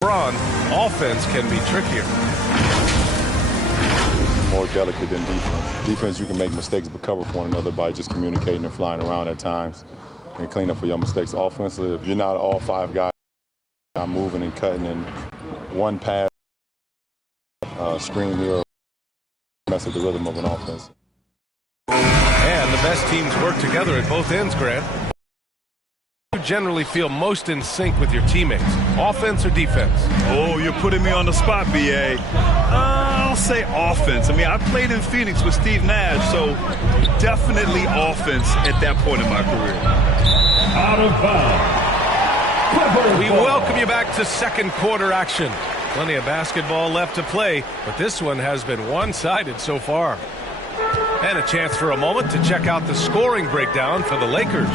LeBron, offense can be trickier. More delicate than defense. Defense, you can make mistakes but cover for one another by just communicating and flying around at times and clean up for your mistakes. Offensively, if you're not all five guys moving and cutting in one pass, screen, you'll mess with the rhythm of an offense. And the best teams work together at both ends, Grant. You generally feel most in sync with your teammates, offense or defense? Oh, you're putting me on the spot, BA. I'll say offense. I mean, I played in Phoenix with Steve Nash, so definitely offense at that point in my career. Out of bounds. We welcome you back to second quarter action. Plenty of basketball left to play, but this one has been one-sided so far. And a chance for a moment to check out the scoring breakdown for the Lakers.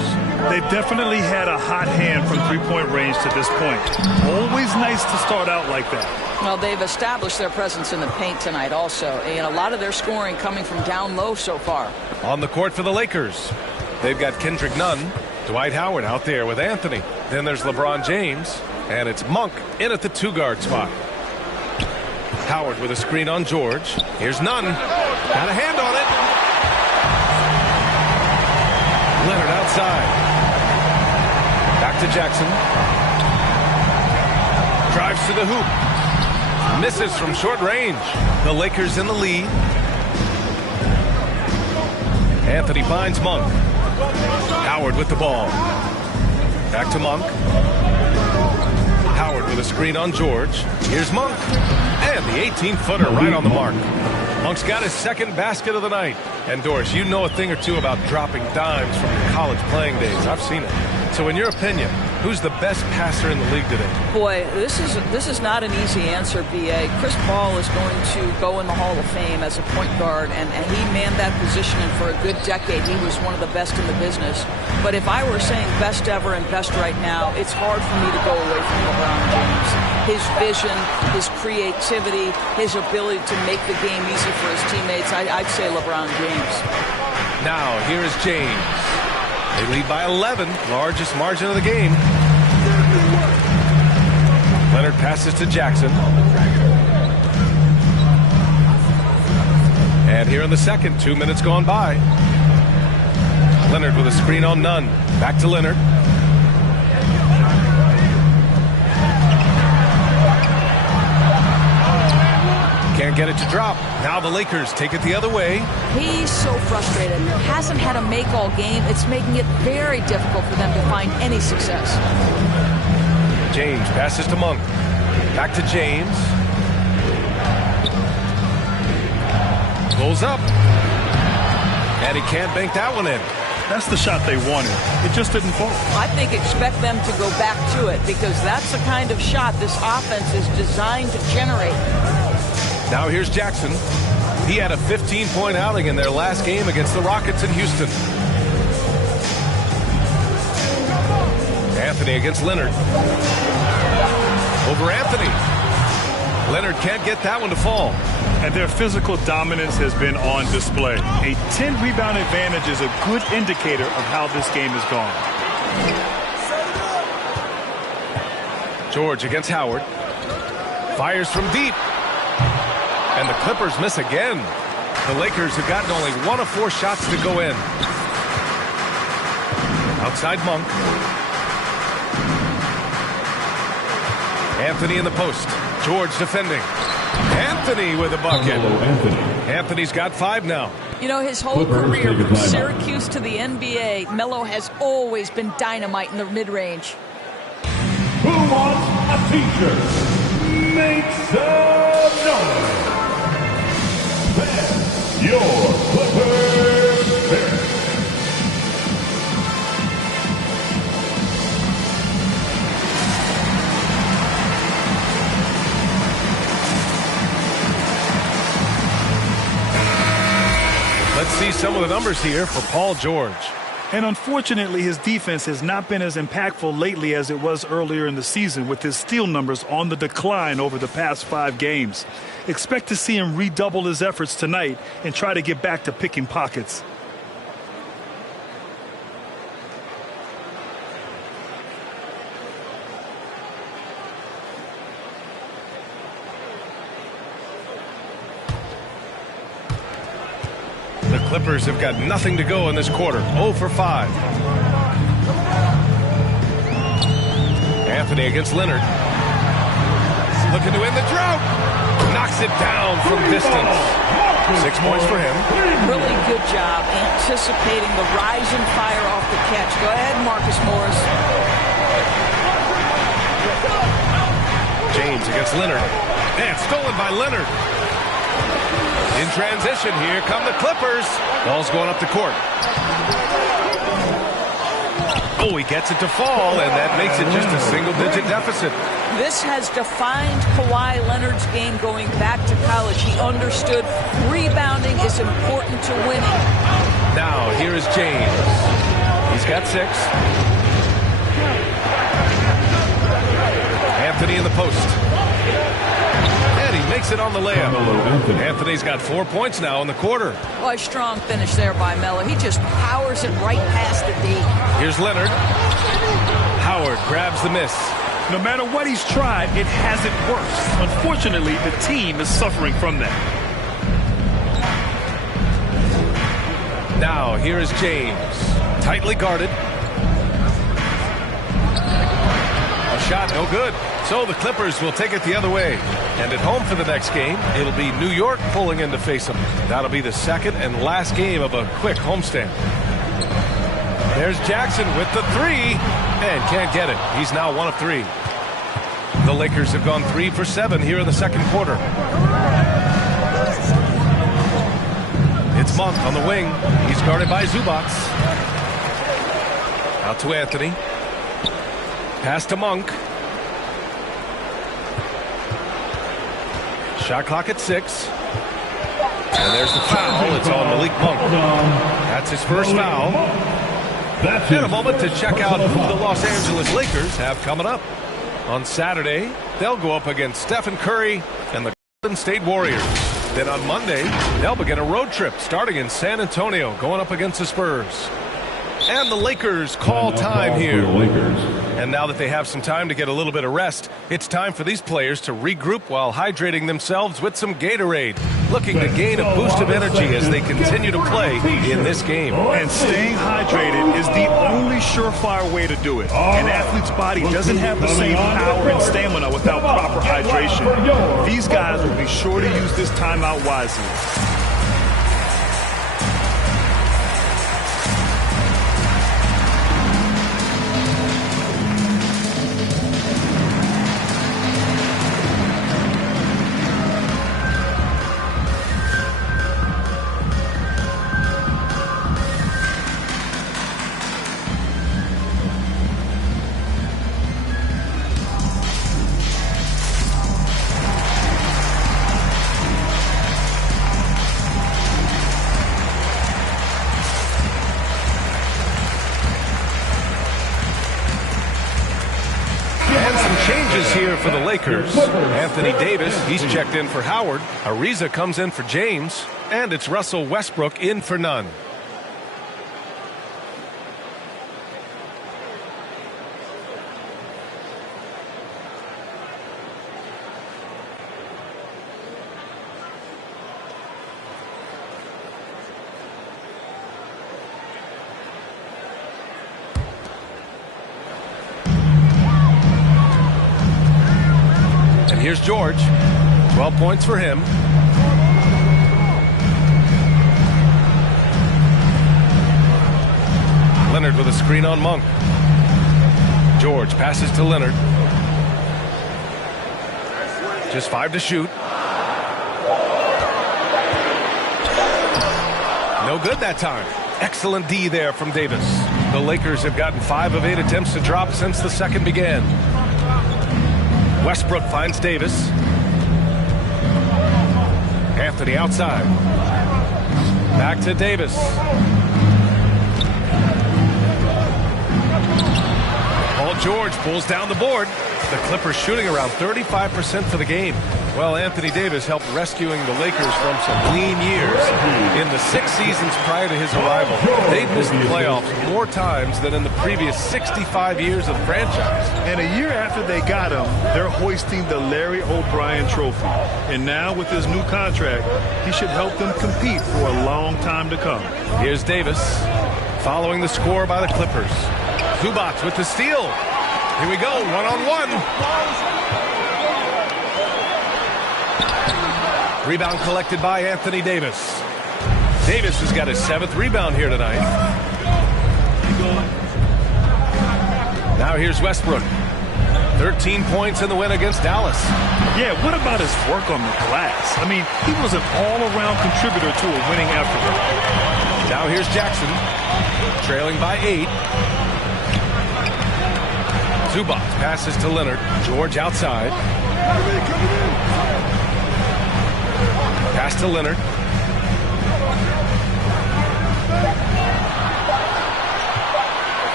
They've definitely had a hot hand from three-point range to this point. Always nice to start out like that. Well, they've established their presence in the paint tonight also, and a lot of their scoring coming from down low so far. On the court for the Lakers, they've got Kendrick Nunn, Dwight Howard out there with Anthony. Then there's LeBron James, and it's Monk in at the two-guard spot. Howard with a screen on George. Here's Nunn. Got a hand on it. Leonard outside. Back to Jackson. Drives to the hoop. Misses from short range. The Lakers in the lead. Anthony finds Monk. Howard with the ball. Back to Monk. Howard with a screen on George. Here's Monk. And the 18-footer right on the mark. Monk's got his second basket of the night. And Doris, you know a thing or two about dropping dimes from your college playing days. I've seen it. So in your opinion, who's the best passer in the league today? Boy, this is not an easy answer, B.A. Chris Paul is going to go in the Hall of Fame as a point guard, and he manned that position, and for a good decade he was one of the best in the business. But if I were saying best ever and best right now, it's hard for me to go away from LeBron James. His vision, his creativity, his ability to make the game easy for his teammates, I'd say LeBron James. Now, here is James. They lead by 11, largest margin of the game. Leonard passes to Jackson. And here in the second, 2 minutes gone by. Leonard with a screen on Nunn. Back to Leonard. Can't get it to drop. Now the Lakers take it the other way. He's so frustrated. Hasn't had a make all game. It's making it very difficult for them to find any success. James passes to Monk. Back to James. Pulls up. And he can't bank that one in. That's the shot they wanted. It just didn't fall. I think expect them to go back to it, because that's the kind of shot this offense is designed to generate. Now here's Jackson. He had a 15-point outing in their last game against the Rockets in Houston. Anthony against Leonard. Over Anthony. Leonard can't get that one to fall. And their physical dominance has been on display. A 10-rebound advantage is a good indicator of how this game has gone. George against Howard. Fires from deep. And the Clippers miss again. The Lakers have gotten only 1 of 4 shots to go in. Outside Monk. Anthony in the post. George defending. Anthony with a bucket. Anthony's got 5 now. You know, his whole career from Syracuse to the NBA, Melo has always been dynamite in the mid-range. Who wants a t-shirt? Make some noise. Then your Clippers pick. Let's see some of the numbers here for Paul George. And unfortunately, his defense has not been as impactful lately as it was earlier in the season, with his steal numbers on the decline over the past 5 games. Expect to see him redouble his efforts tonight and try to get back to picking pockets. Clippers have got nothing to go in this quarter. 0 for 5. Anthony against Leonard. Looking to end the drought. Knocks it down from distance. 6 points for him. Really good job anticipating the rising fire off the catch. Go ahead, Marcus Morris. James against Leonard. And stolen by Leonard. In transition, here come the Clippers. Ball's going up the court. Oh, he gets it to fall, and that makes it just a single-digit deficit. This has defined Kawhi Leonard's game going back to college. He understood rebounding is important to winning. Now, here is James. He's got 6. Anthony in the post. And he makes it on the layup. Anthony's got 4 points now in the quarter. Oh, a strong finish there by Melo. He just powers it right past the D. Here's Leonard. Howard grabs the miss. No matter what he's tried, it hasn't worked. Unfortunately, the team is suffering from that. Now, here is James. Tightly guarded. A shot, no good. So the Clippers will take it the other way. And at home for the next game, it'll be New York pulling in to face them. That'll be the second and last game of a quick homestand. There's Jackson with the 3. And can't get it. He's now 1 of 3. The Lakers have gone 3 for 7 here in the second quarter. It's Monk on the wing. He's guarded by Zubac. Out to Anthony. Pass to Monk. Shot clock at 6. And there's the foul. It's on Malik Monk. That's his first foul. In a moment to check out who the Los Angeles Lakers have coming up. On Saturday, they'll go up against Stephen Curry and the Golden State Warriors. Then on Monday, they'll begin a road trip starting in San Antonio, going up against the Spurs. And the Lakers call time here. And now that they have some time to get a little bit of rest, it's time for these players to regroup while hydrating themselves with some Gatorade, looking to gain a boost of energy as they continue to play in this game. And staying hydrated is the only surefire way to do it. An athlete's body doesn't have the same power and stamina without proper hydration. These guys will be sure to use this timeout wisely. Here for the Lakers. Anthony Davis, he's checked in for Howard. Ariza comes in for James. And it's Russell Westbrook in for none. Here's George. 12 points for him. Leonard with a screen on Monk. George passes to Leonard. Just 5 to shoot. No good that time. Excellent D there from Davis. The Lakers have gotten 5 of 8 attempts to drop since the second began. Westbrook finds Davis. Anthony outside. Back to Davis. Paul George pulls down the board. The Clippers shooting around 35% for the game. Well, Anthony Davis helped rescuing the Lakers from some lean years. In the 6 seasons prior to his arrival, they'd missed the playoffs more times than in the previous 65 years of the franchise. And a year after they got him, they're hoisting the Larry O'Brien Trophy. And now with his new contract, he should help them compete for a long time to come. Here's Davis following the score by the Clippers. Zubac with the steal. Here we go, one-on-one. Rebound collected by Anthony Davis. Davis has got his 7th rebound here tonight. Now here's Westbrook. 13 points in the win against Dallas. Yeah, what about his work on the glass? I mean, he was an all-around contributor to a winning effort. Now here's Jackson, trailing by 8. Zubac passes to Leonard. George outside. Pass to Leonard.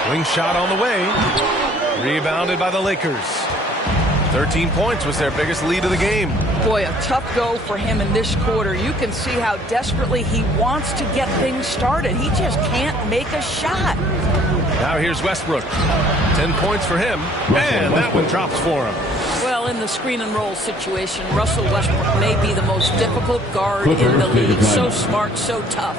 Wing shot on the way. Rebounded by the Lakers. 13 points was their biggest lead of the game. Boy, a tough go for him in this quarter. You can see how desperately he wants to get things started. He just can't make a shot. Now here's Westbrook. 10 points for him. And that one drops for him. Well, in the screen and roll situation, Russell Westbrook may be the most difficult guard in the league. So smart, so tough.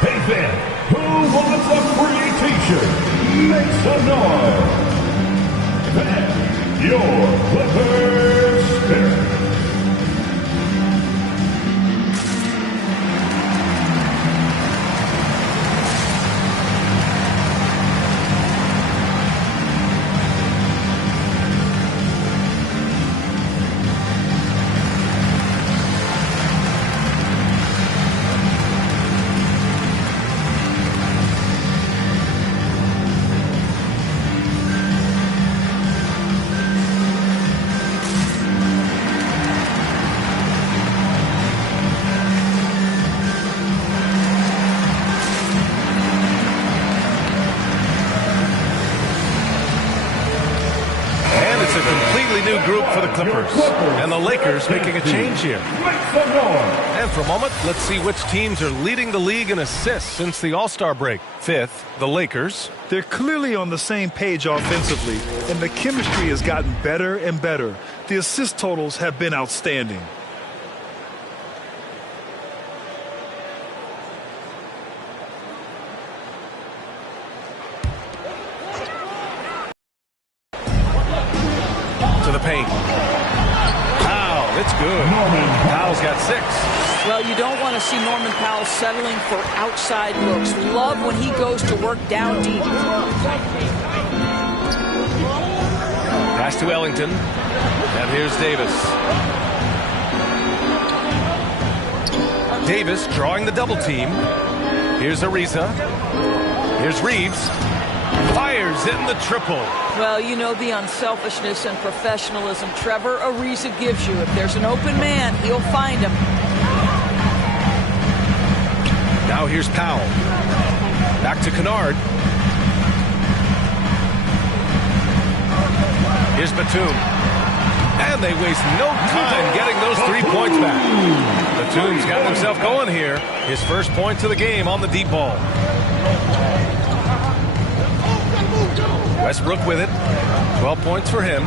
Hey fan, who wants a free t-shirt? Make some noise. And your Clippers Spirit. New group for the Clippers, and the Lakers making a change here. And for a moment, let's see which teams are leading the league in assists since the All-Star break. 5th, the Lakers. They're clearly on the same page offensively, and the chemistry has gotten better and better. The assist totals have been outstanding. To the paint. Powell, it's good. Powell's got 6. Well, you don't want to see Norman Powell settling for outside looks. Love when he goes to work down deep. Pass to Ellington. And here's Davis. Davis drawing the double team. Here's Ariza. Here's Reeves. Fires in the triple. Well, you know the unselfishness and professionalism Trevor Ariza gives you. If there's an open man, he'll find him. Now here's Powell. Back to Kennard. Here's Batum. And they waste no time getting those 3 points back. Batum's got himself going here. His first points of the game on the deep ball. Westbrook with it. 12 points for him.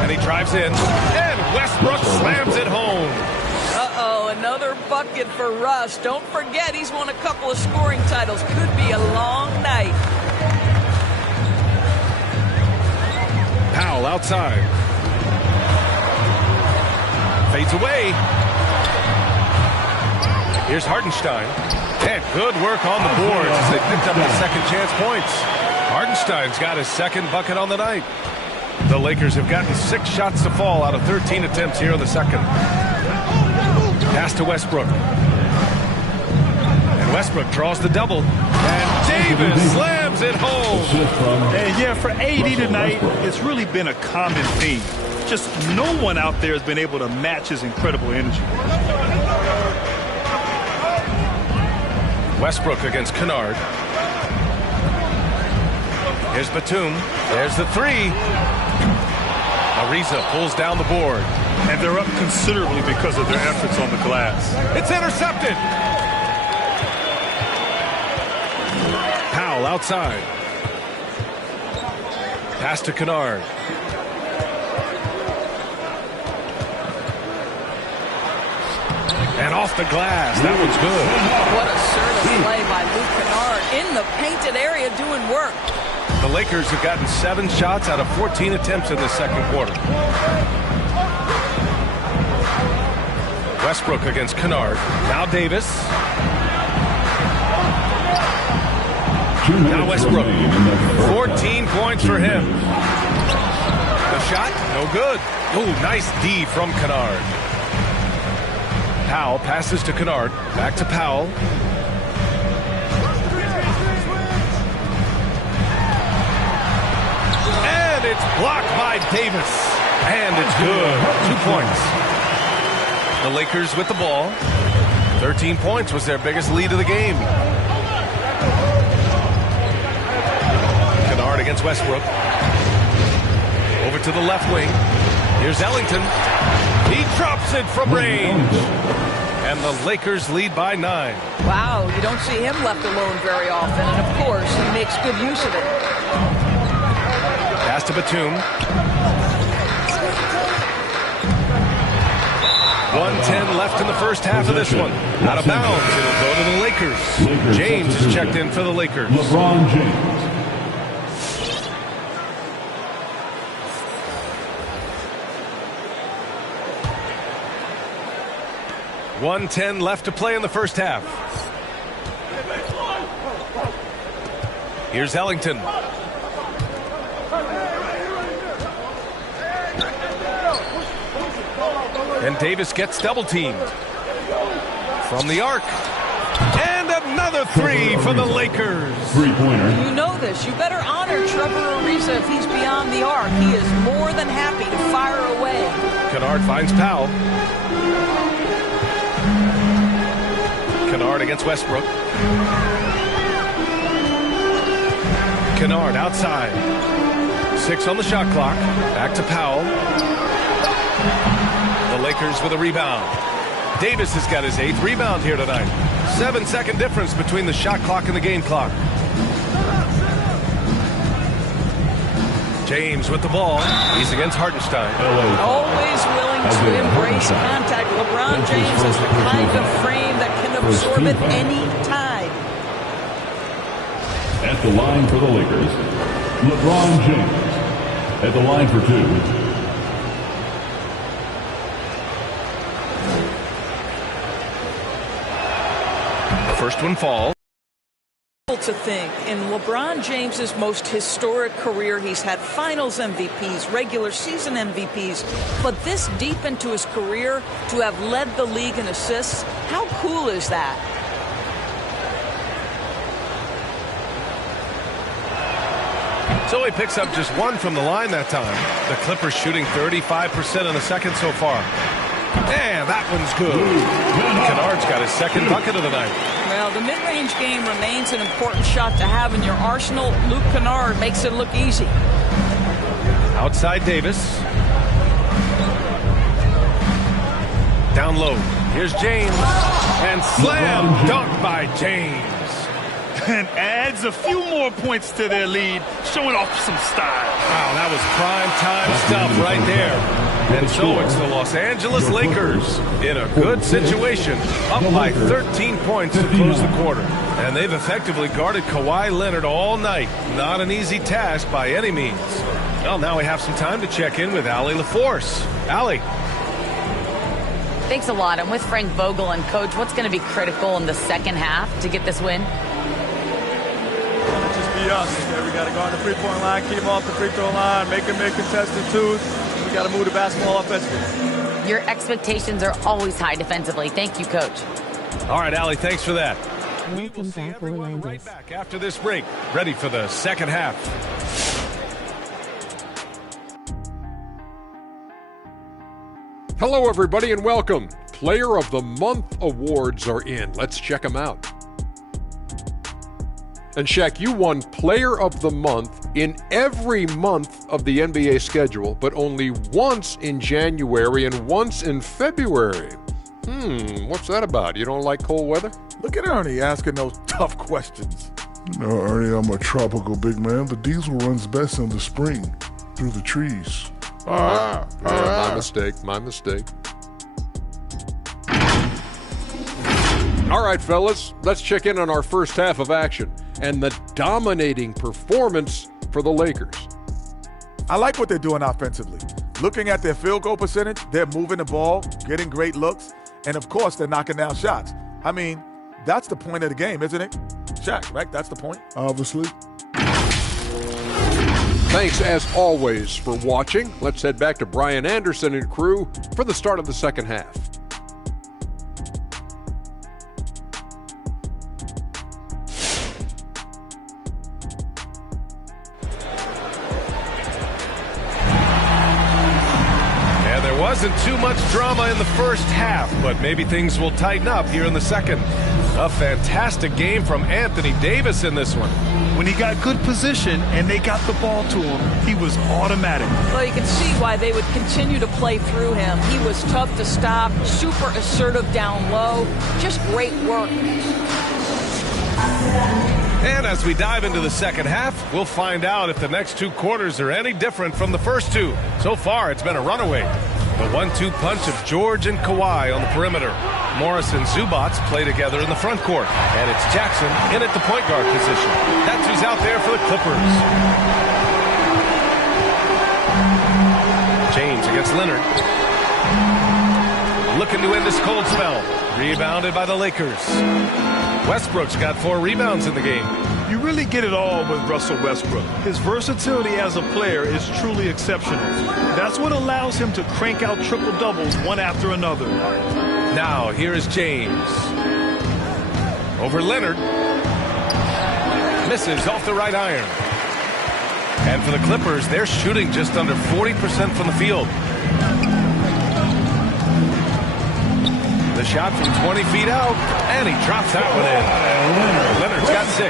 And he drives in. And Westbrook slams it home. Uh-oh, another bucket for Russ. Don't forget, he's won a couple of scoring titles. Could be a long night. Powell outside. Fades away. Here's Hartenstein. And good work on the boards as they picked up the second chance points. Hartenstein's got his second bucket on the night. The Lakers have gotten 6 shots to fall out of 13 attempts here in the second. Pass to Westbrook. And Westbrook draws the double. And Davis slams it home. And yeah, for AD tonight, it's really been a common theme. Just no one out there has been able to match his incredible energy. Westbrook against Kennard. Here's Batum. There's the three. Ariza pulls down the board. And they're up considerably because of their efforts on the glass. It's intercepted. Powell outside. Pass to Kennard. And off the glass. That one's good. What a assertive play by Luke Kennard in the painted area doing work. The Lakers have gotten 7 shots out of 14 attempts in the second quarter. Westbrook against Kennard. Now Davis. Now Westbrook. 14 points for him. The shot, no good. Ooh, nice D from Kennard. Powell passes to Kennard. Back to Powell. And it's blocked by Davis. And it's good. 2 points. The Lakers with the ball. 13 points was their biggest lead of the game. Kennard against Westbrook. Over to the left wing. Here's Ellington. He drops it from range. And the Lakers lead by 9. Wow, you don't see him left alone very often. And, of course, he makes good use of it. Pass to Batum. 1:10 left in the first half of this one. Out of bounds. It'll go to the Lakers. James is checked in for the Lakers. LeBron James. 1:10 left to play in the first half. Here's Ellington. And Davis gets double teamed. From the arc. And another three for the Lakers. Three-pointer. You know this. You better honor Trevor Ariza if he's beyond the arc. He is more than happy to fire away. Kennard finds Powell. Kennard against Westbrook. Kennard outside. 6 on the shot clock. Back to Powell. The Lakers with a rebound. Davis has got his 8th rebound here tonight. 7-second difference between the shot clock and the game clock. James with the ball. He's against Hartenstein. Always willing to embrace contact. LeBron James is the kind of frame that can absorb it any time. At the line for the Lakers, LeBron James. At the line for 2. First one falls. To think in LeBron James's most historic career, he's had finals MVPs, regular season MVPs, but this deep into his career to have led the league in assists, how cool is that? So he picks up just 1 from the line that time. The Clippers shooting 35% in the second so far. And that one's good. Kennard's got his 2nd bucket of the night. Well, the mid-range game remains an important shot to have in your arsenal. Luke Kennard makes it look easy. Outside Davis. Down low. Here's James. And slam dunk by James. And adds a few more points to their lead, showing off some style. Wow, that was prime time stuff right there. And so it's the Los Angeles Lakers in a good situation, up by 13 points to close the quarter. And they've effectively guarded Kawhi Leonard all night. Not an easy task by any means. Well, now we have some time to check in with Allie LaForce. Allie. Thanks a lot. I'm with Frank Vogel. And, Coach, what's going to be critical in the second half to get this win? Just be us. We got to go on the three-point line, keep them off the free throw line, make them make contested twos. We got to move the basketball offensively. Your expectations are always high defensively. Thank you, Coach. All right, Allie, thanks for that. We will see everyone right back after this break, ready for the second half. Hello, everybody, and welcome. Player of the Month awards are in. Let's check them out. And Shaq, you won Player of the Month in every month of the NBA schedule, but only once in January and once in February. What's that about? You don't like cold weather? Look at Ernie asking those tough questions. No, Ernie, I'm a tropical big man. The diesel runs best in the spring through the trees. My mistake. All right, fellas, let's check in on our first half of action and the dominating performance for the Lakers. I like what they're doing offensively. Looking at their field goal percentage, they're moving the ball, getting great looks, and of course, they're knocking down shots. I mean, that's the point of the game, isn't it? Shaq, right? That's the point. Obviously. Thanks, as always, for watching. Let's head back to Brian Anderson and crew for the start of the second half. Wasn't too much drama in the first half, but maybe things will tighten up here in the second. A fantastic game from Anthony Davis in this one. When he got good position and they got the ball to him, he was automatic. Well, you can see why they would continue to play through him. He was tough to stop, super assertive down low, just great work. And as we dive into the second half, we'll find out if the next two quarters are any different from the first two. So far, it's been a runaway. The 1-2 punch of George and Kawhi on the perimeter. Morris and Zubats play together in the front court. And it's Jackson in at the point guard position. That's who's out there for the Clippers. James against Leonard. Looking to end this cold spell. Rebounded by the Lakers. Westbrook's got 4 rebounds in the game. You really get it all with Russell Westbrook. His versatility as a player is truly exceptional. That's what allows him to crank out triple-doubles one after another. Now, here is James. Over Leonard. Misses off the right iron. And for the Clippers, they're shooting just under 40% from the field. The shot from 20 feet out, and he drops that one in. Leonard's got 6.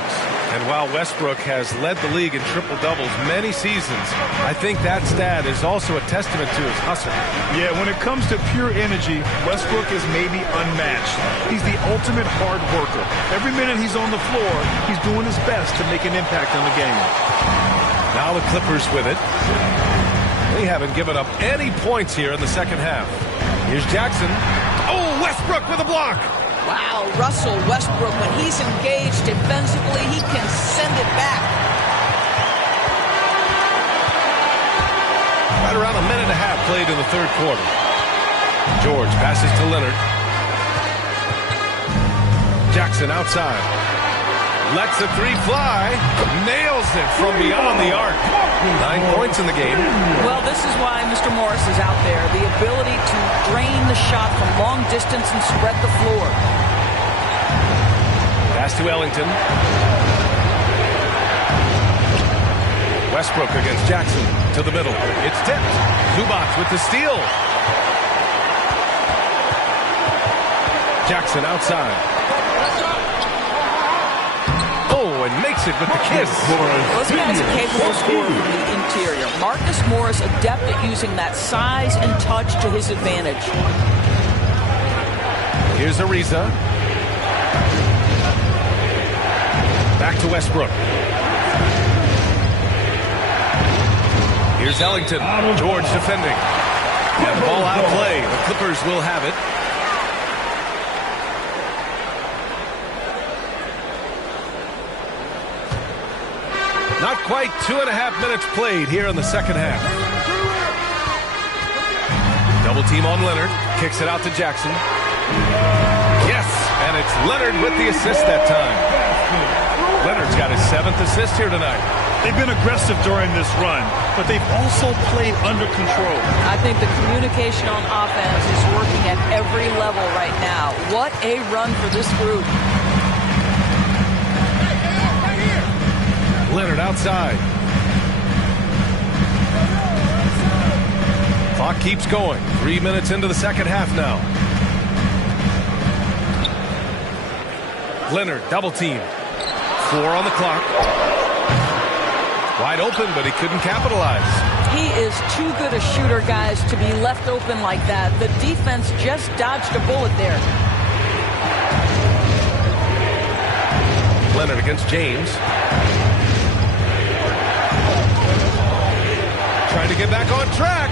And while Westbrook has led the league in triple-doubles many seasons, I think that stat is also a testament to his hustle. Yeah, when it comes to pure energy, Westbrook is maybe unmatched. He's the ultimate hard worker. Every minute he's on the floor, he's doing his best to make an impact on the game. Now the Clippers with it. They haven't given up any points here in the second half. Here's Jackson. Oh, Westbrook with a block. Wow, Russell Westbrook, when he's engaged defensively, he can send it back. Right around a minute and a half played in the third quarter. George passes to Leonard. Jackson outside. Lets the 3 fly. Nails it from beyond the arc. 9 points in the game. Well, this is why Mr. Morris is out there. The ability to drain the shot from long distance and spread the floor. Pass to Ellington. Westbrook against Jackson to the middle. It's tipped. Zubats with the steal. Jackson outside. Oh, and makes it with the kiss. Those guys are capable of scoring from the interior. Marcus Morris adept at using that size and touch to his advantage. Here's Ariza. Back to Westbrook. Here's Ellington. George defending. And the ball out of play. The Clippers will have it. Not quite 2.5 minutes played here in the second half. Double team on Leonard. Kicks it out to Jackson. Yes, and it's Leonard with the assist that time. Leonard's got his 7th assist here tonight. They've been aggressive during this run, but they've also played under control. I think the communication on offense is working at every level right now. What a run for this group. Leonard outside. Clock keeps going. 3 minutes into the second half now. Leonard double team. 4 on the clock. Wide open, but he couldn't capitalize. He is too good a shooter, guys, to be left open like that. The defense just dodged a bullet there. Leonard against James. Trying to get back on track.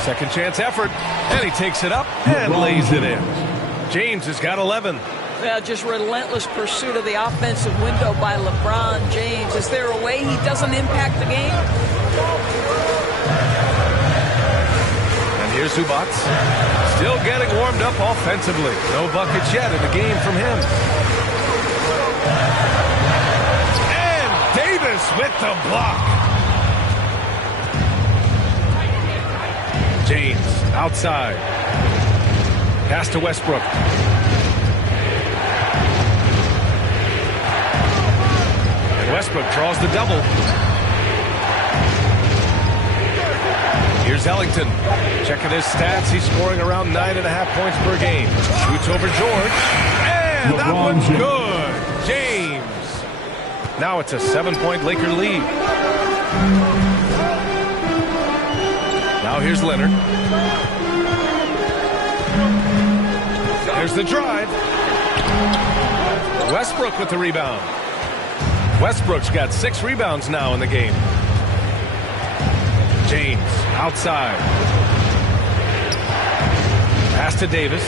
Second chance effort, and he takes it up and lays it in. James has got 11. Yeah, just relentless pursuit of the offensive window by LeBron James. Is there a way he doesn't impact the game? And here's Zubac. Still getting warmed up offensively. No buckets yet in the game from him. And Davis with the block. James outside. Pass to Westbrook. And Westbrook draws the double. Here's Ellington. Checking his stats. He's scoring around 9.5 points per game. Shoots over George. And that one's good. James. Now it's a 7-point Laker lead. Now here's Leonard. There's the drive. Westbrook with the rebound. Westbrook's got 6 rebounds now in the game. James outside. Pass to Davis.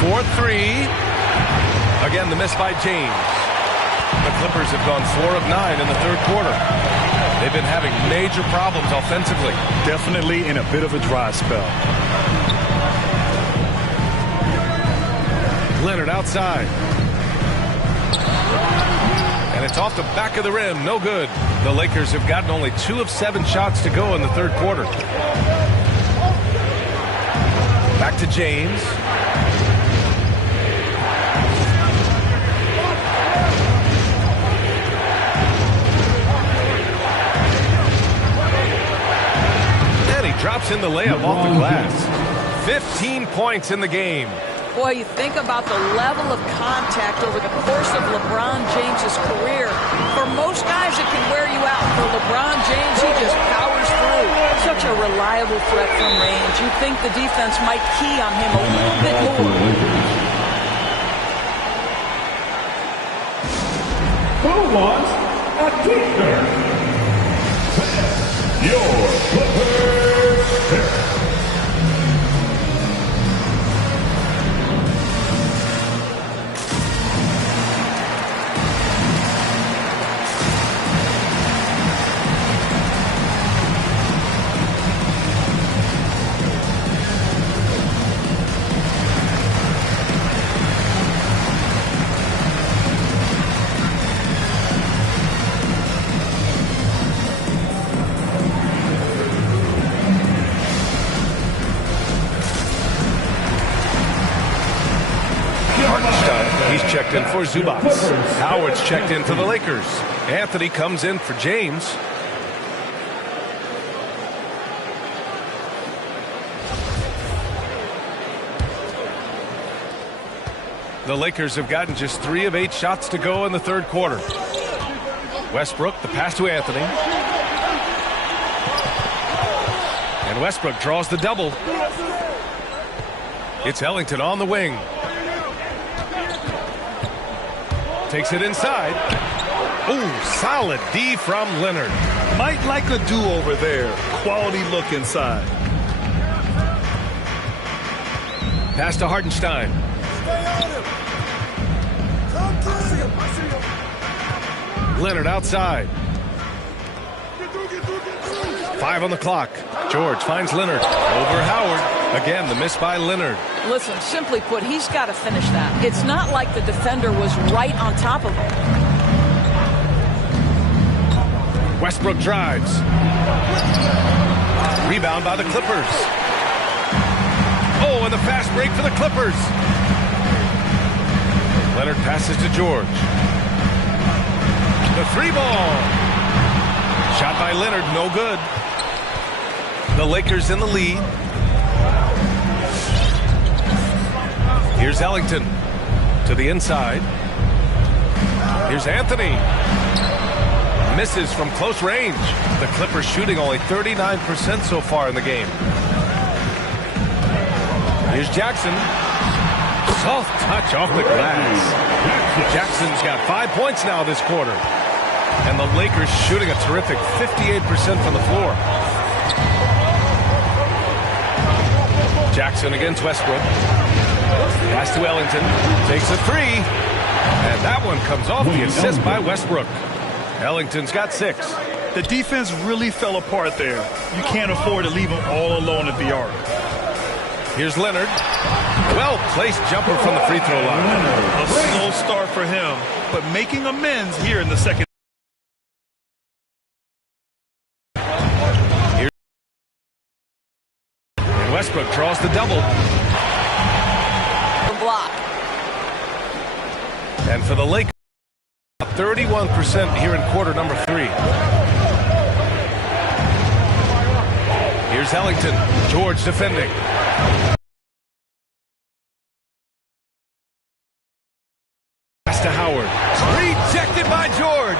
4-3. Again, the miss by James. The Clippers have gone 4 of 9 in the third quarter. They've been having major problems offensively. Definitely in a bit of a dry spell. Leonard outside. And it's off the back of the rim. No good. The Lakers have gotten only 2 of 7 shots to go in the third quarter. Back to James. Drops in the layup off the glass. 15 points in the game. Boy, you think about the level of contact over the course of LeBron James's career. For most guys, it can wear you out. For LeBron James, he just powers through. Such a reliable threat from range. You think the defense might key on him a little bit more. Who wants a kicker? Your Clippers. Checked in for Zubac. Howard's checked in for the Lakers. Anthony comes in for James. The Lakers have gotten just 3 of 8 shots to go in the third quarter. Westbrook, the pass to Anthony. And Westbrook draws the double. It's Ellington on the wing. Takes it inside. Ooh, solid D from Leonard. Might like a do-over there. Quality look inside. Pass to Hartenstein. Leonard outside. 5 on the clock. George finds Leonard. Over Howard. Again, the miss by Leonard. Listen, simply put, he's got to finish that. It's not like the defender was right on top of him. Westbrook drives. Rebound by the Clippers. Oh, and the fast break for the Clippers. Leonard passes to George. The 3-ball. Shot by Leonard, no good. The Lakers in the lead. Here's Ellington. To the inside. Here's Anthony. Misses from close range. The Clippers shooting only 39% so far in the game. Here's Jackson. Soft touch off the glass. Jackson's got 5 points now this quarter. And the Lakers shooting a terrific 58% from the floor. Jackson against Westbrook. Pass to Ellington. Takes a three. And that one comes off the assist by Westbrook. Ellington's got 6. The defense really fell apart there. You can't afford to leave them all alone at the arc. Here's Leonard. Well-placed jumper from the free throw line. A slow start for him, but making amends here in the second. And Westbrook draws the double. Block. And for the Lakers, 31% here in quarter number 3. Here's Ellington. George defending. Pass to Howard. Rejected by George.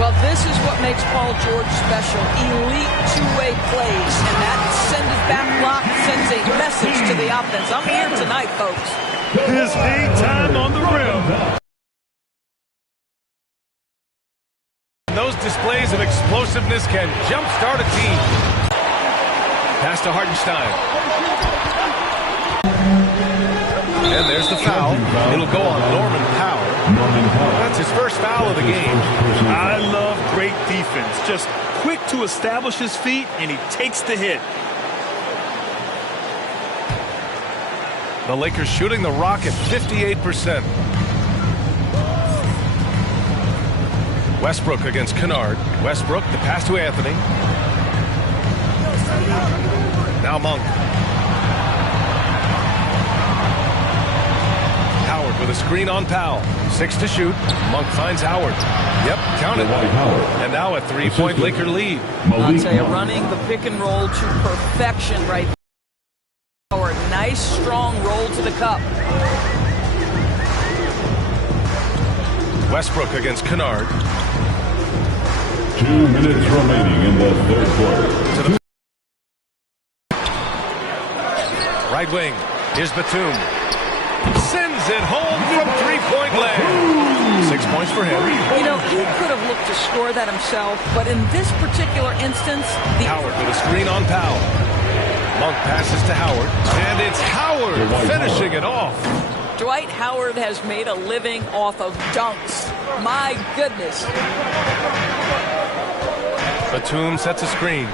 Well, this is what makes Paul George special. Elite two-way plays. And that send it back block sends a message to the offense. I'm here tonight, folks. His hang time on the rim. Those displays of explosiveness can jumpstart a team. Pass to Hartenstein. And there's the foul. It'll go on Norman Powell. That's his first foul of the game. I love great defense. Just quick to establish his feet, and he takes the hit. The Lakers shooting the rock at 58%. Westbrook against Kennard. Westbrook, the pass to Anthony. Now Monk. Howard with a screen on Powell. 6 to shoot. Monk finds Howard. Yep, count it. And now a 3-point Laker lead. I'll tell you, running the pick and roll to perfection right there. Howard, nice strong roll to the cup. Westbrook against Kennard. 2 minutes remaining in the third quarter. To the right wing. Here's Batum. Sends it home from 3-point land. 6 points for him. You know, he could have looked to score that himself, but in this particular instance, Howard with a screen on Powell. Monk passes to Howard, and it's Howard finishing it off. Dwight Howard has made a living off of dunks. My goodness. Batum sets a screen.